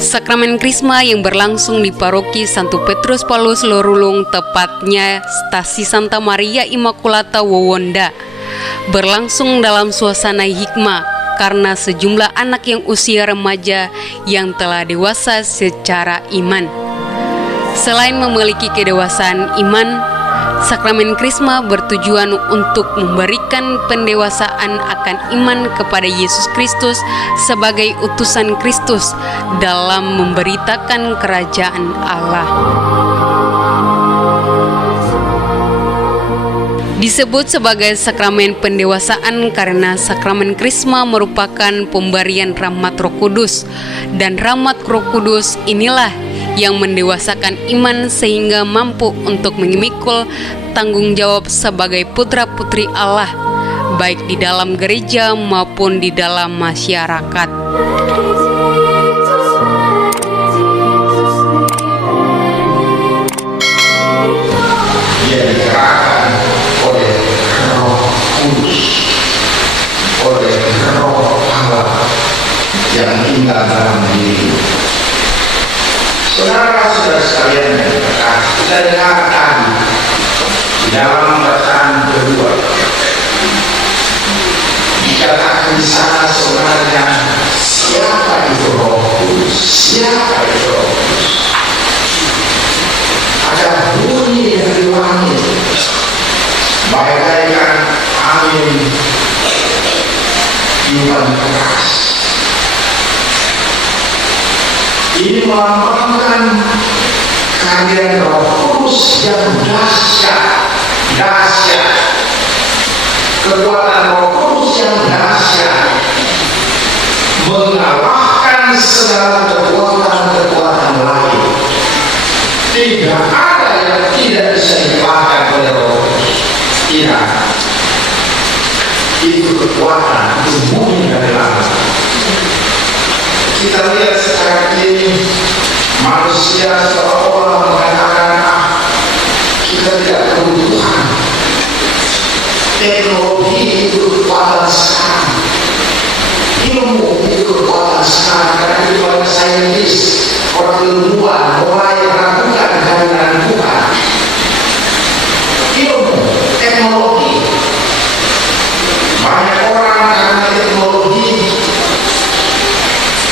Sakramen Krisma yang berlangsung di Paroki Santo Petrus Paulus Lorulung, tepatnya Stasi Santa Maria Immaculata Wowonda, berlangsung dalam suasana hikmah karena sejumlah anak yang usia remaja yang telah dewasa secara iman. Selain memiliki kedewasaan iman, Sakramen Krisma bertujuan untuk memberikan pendewasaan akan iman kepada Yesus Kristus sebagai utusan Kristus dalam memberitakan kerajaan Allah. Disebut sebagai sakramen pendewasaan karena Sakramen Krisma merupakan pemberian rahmat Roh Kudus, dan rahmat Roh Kudus inilah yang mendewasakan iman sehingga mampu untuk memikul tanggung jawab sebagai putra-putri Allah, baik di dalam gereja maupun di dalam masyarakat. Dia digerakkan oleh Roh Kudus, oleh Roh Allah yang tinggal dalam diri. Saudara-saudara sekalian yang terkasih, kita dengar tadi di dalam bacaan kedua dikatakan di sana sebenarnya siapa itu Roh Kudus? Siapa itu Roh Kudus? Ada bunyi dari langit, bagaikan angin tiupan keras. Ini melambangkan kehadiran Roh Kudus yang dahsyat. Kekuatan Roh Kudus yang dahsyat mengalahkan segala kekuatan lain. Tidak ada yang tidak bisa dikalahkan oleh Roh Kudus. Tidak. Itu kekuatan, itu bunyi dari langit. Kita lihat sekarang ini manusia seolah-olah mengatakan, kita tidak perlu Tuhan. Teknologi itu kekuatan sekarang, ilmu itu kekuatan sekarang, karena itu banyak saintis, orang ilmuwan mulai meragukan kehadiran Tuhan. Ilmu, teknologi, banyak orang karena teknologi,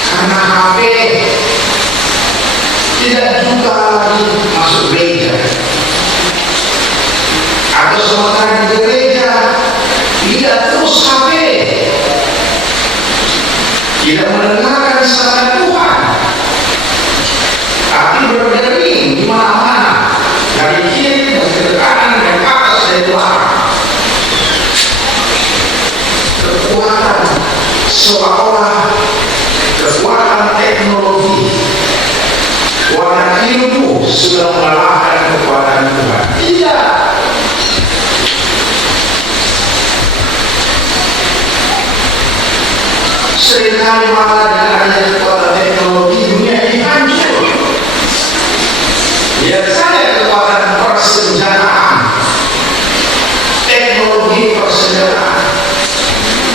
karena HP, tidak juga lagi masuk gereja, atau sementara di gereja tidak terus HP, tidak mendengarkan sabda Tuhan, tapi berdering di mana-mana, dari kiri, dari kanan, dari atas, dari belakang. Kekuatan seolah-olah kekuatan teknologi, kekuatan ilmu sudah mengalahkan kekuatan Tuhan. Tidak. Seringkali malah dengan adanya kekuatan teknologi dunia ini hancur. Lihat saja kekuatan persenjataan, teknologi persenjataan.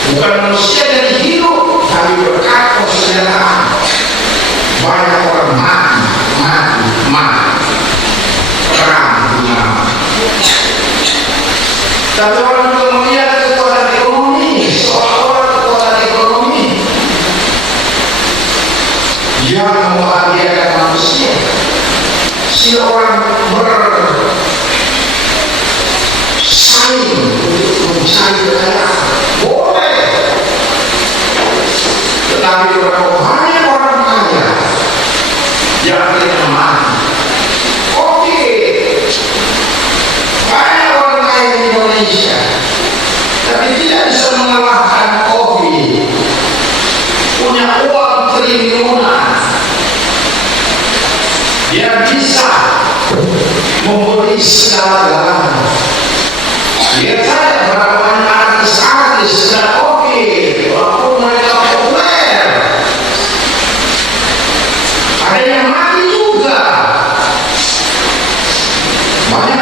Bukan manusia yang hidup, tapi berkat persenjataan. Banyak orang mati, perang dunia. Tapi orang juga melihat kekuatan ekonomi, seolah-olah kekuatan ekonomi yang membahagiakan manusia. Si orang bersaing untuk mencari kekayaan, boleh. Tetapi berapa banyak orang kaya yang tidak mati. Oke, banyak orang kaya di Indonesia, tapi tidak bisa mengalahkan COVID. Punya uang triliunan, dia bisa membeli segala-galanya. Lihat saja berapa banyak artis-artis dan oke, walaupun mereka populer, ada yang mati juga. Banyak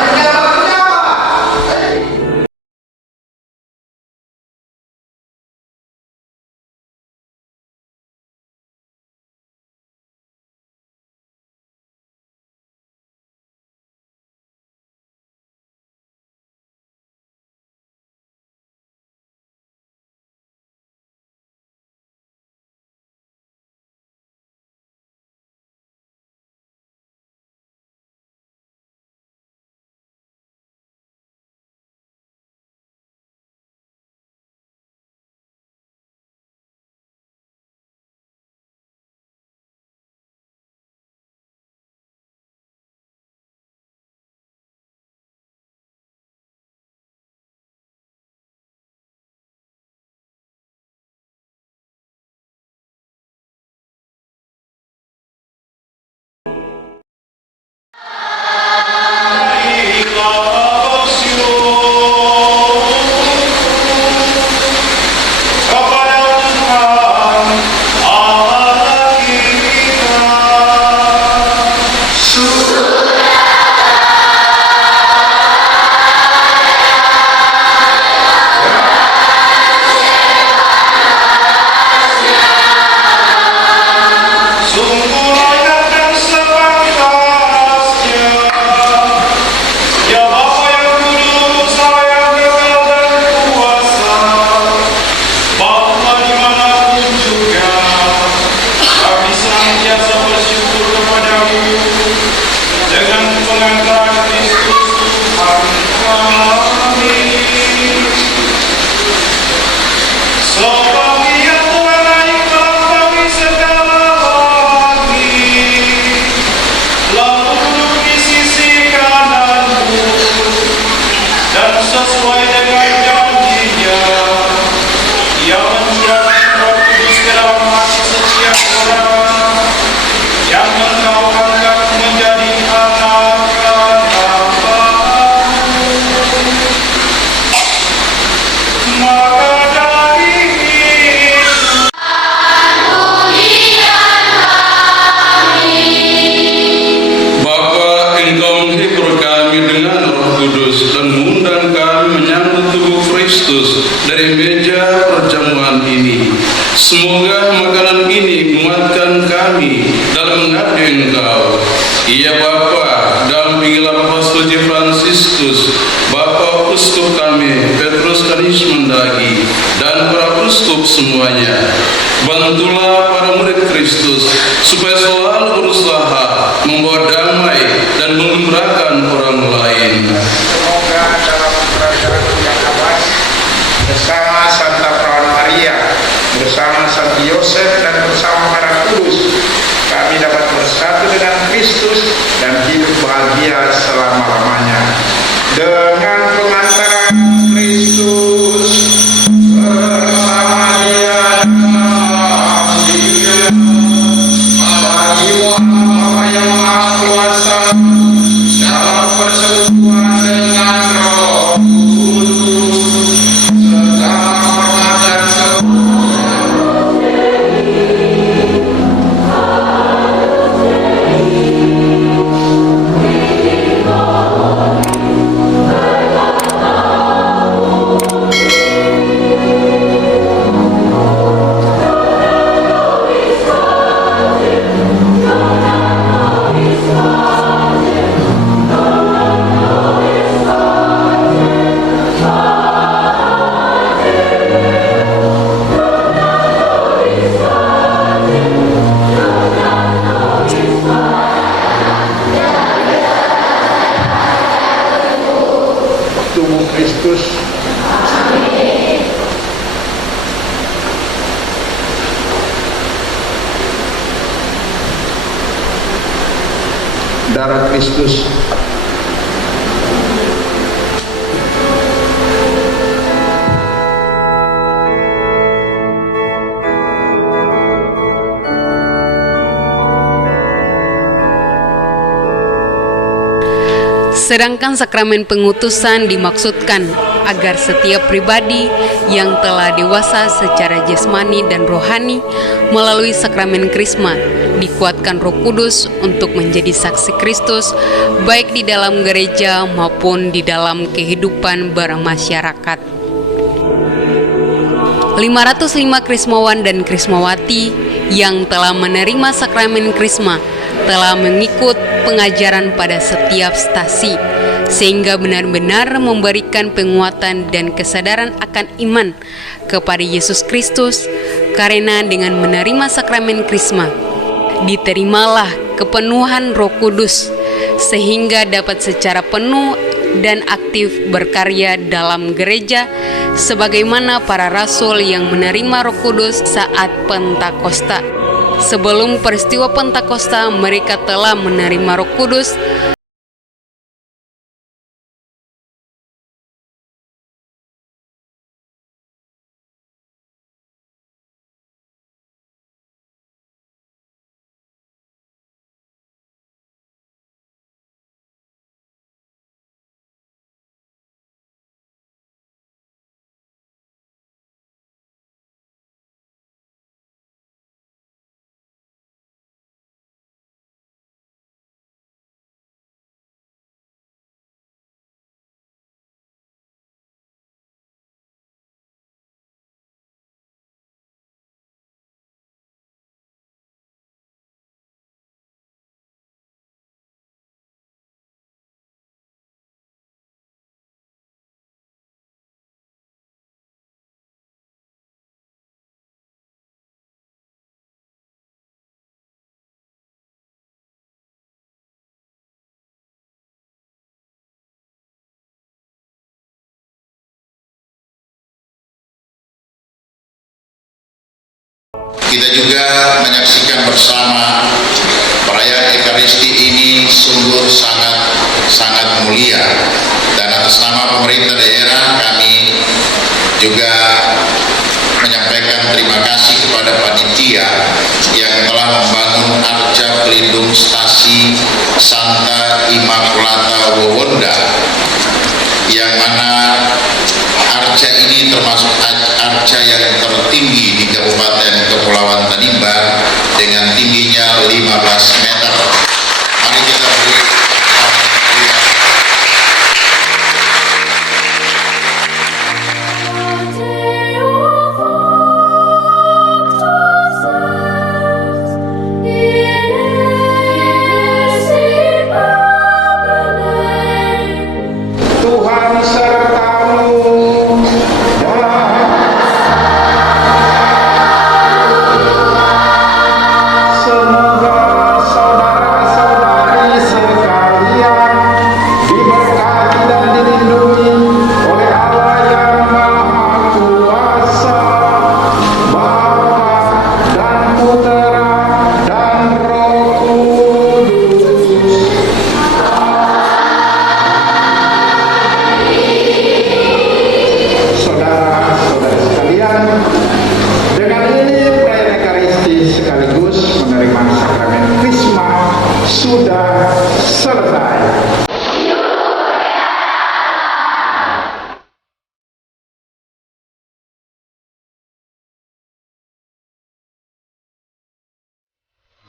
dari meja perjamuan ini. Semoga makanan ini menguatkan kami dalam mengabdi Engkau. Ya Bapa, dalam panggilan Apostol J. Fransiskus, Bapak Uskup kami, Petrus Kanis Mendagi, dan para uskup semuanya, bantulah para murid Kristus supaya selalu berusaha membawa damai dan mengembirakan orang lain. Semoga dalam kerajaan yang aman, bersama Santa Perawan Maria, bersama Santo Yosef, dan bersama para kudus, kami dapat bersatu dengan Kristus dan hidup bahagia selama-lamanya. Dengan pengantaran Kristus bersama Dia bagi Bapa yang Maha Kuasa dalam persekutuan dengan Roh Kudus, segala hormat dan tubuh Kristus. Darah Kristus. Sedangkan sakramen pengutusan dimaksudkan agar setiap pribadi yang telah dewasa secara jasmani dan rohani melalui sakramen Krisma dikuatkan Roh Kudus untuk menjadi saksi Kristus baik di dalam gereja maupun di dalam kehidupan bermasyarakat. 505 Krismawan dan Krismawati yang telah menerima sakramen Krisma telah mengikut pengajaran pada setiap stasi, sehingga benar-benar memberikan penguatan dan kesadaran akan iman kepada Yesus Kristus. Karena dengan menerima sakramen Krisma, diterimalah kepenuhan Roh Kudus, sehingga dapat secara penuh dan aktif berkarya dalam gereja, sebagaimana para rasul yang menerima Roh Kudus saat Pentakosta. Sebelum peristiwa Pentakosta, mereka telah menerima Roh Kudus Kita juga menyaksikan bersama perayaan Ekaristi ini sungguh sangat mulia, dan atas nama pemerintah daerah kami juga menyampaikan terima kasih kepada panitia yang telah membangun arca pelindung stasi Santa Immaculata Wowonda, yang mana arca ini termasuk arca yang tertinggi di Kabupaten Kepulauan Tanimbar dengan tingginya 15 meter. Mari kita beri tepuk tangan.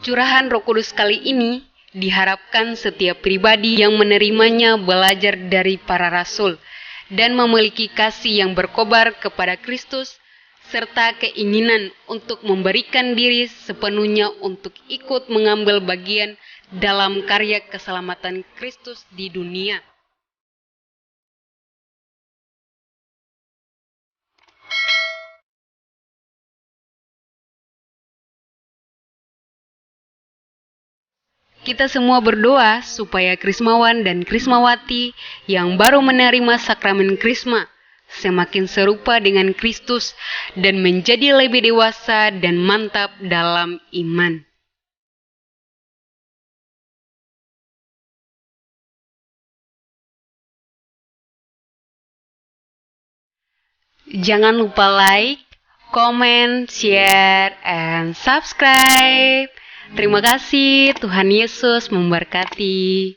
Curahan Roh Kudus kali ini diharapkan setiap pribadi yang menerimanya belajar dari para rasul dan memiliki kasih yang berkobar kepada Kristus serta keinginan untuk memberikan diri sepenuhnya untuk ikut mengambil bagian dalam karya keselamatan Kristus di dunia. Kita semua berdoa supaya Krismawan dan Krismawati yang baru menerima sakramen Krisma semakin serupa dengan Kristus dan menjadi lebih dewasa dan mantap dalam iman. Jangan lupa like, comment, share, and subscribe. Terima kasih, Tuhan Yesus memberkati.